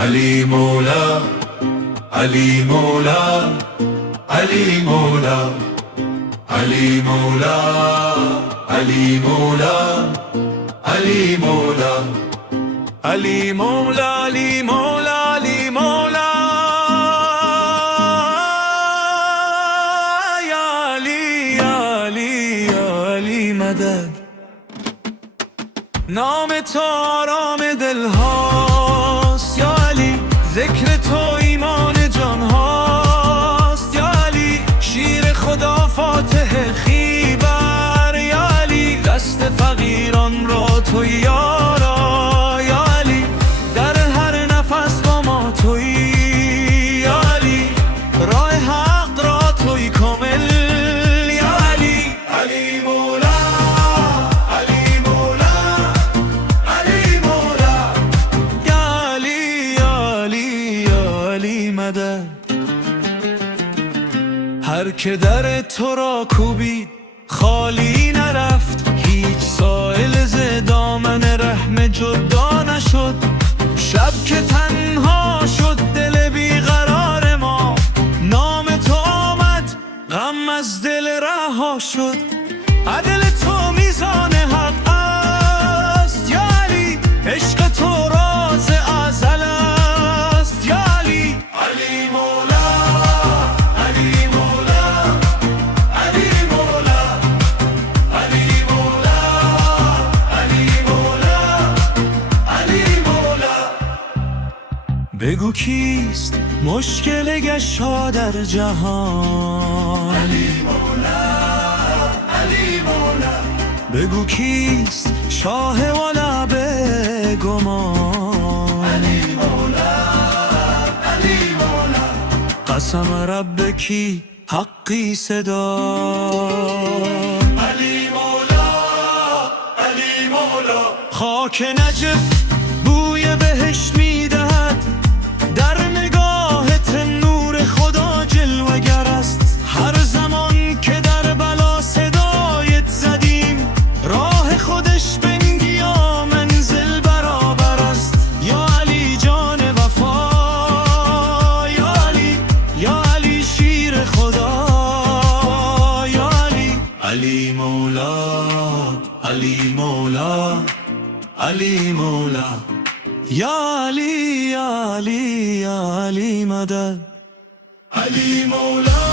علی مولا، علی مولا، علی مولا، علی مولا، علی مولا، علی مولا، علی مولا، علی مولا، علی مولا، یا علی، یا علی، یا علی مدد. نام تو آرام دل هاست یا علی، ذکر تو ایمان جان هاست یا علی، شیر خدا فاتح خیبر یا علی، دست فقیران را تو یارا یا علی، در هر نفس با ما تویی یا علی، راه حق را تویی کامل یا علی. علی مولا، علی مولا، علی مولا، یا علی، یا علی، یا علی مدد. هر که در تو را کوبید خالی نرفت، هیچ سائل ز دامن رحم جدا نشد. شب که تنها شد دل بیقرار ما، نام تو آمد غم از دل رها شد. عدل تو میزان حق است یا علی، عشق تو راز ازل است یا علی. علی مولا، علی مولا، علی مولا، علی مولا، علی مولا، علی مولا. بگو کیست مشکل گشا در جهان؟ علی مولا، علی مولا. بگو کیست شاه والا به گمان؟ علی مولا، علی مولا. قسم رب کی حقی صدا؟ علی مولا، علی مولا. خاک نجف بوی بهشت میدهد، در نگاهت نور خدا جلوگر است. هر زمان که در بلا صدایت زدیم، راه خودش بنگیا منزل برابر است یا علی جان وفا یا علی، یا علی شیر خدا یا علی. علی مولا، علی مولا، علی مولا، یا علی، یا علی، یا علی مدد. علی مولا.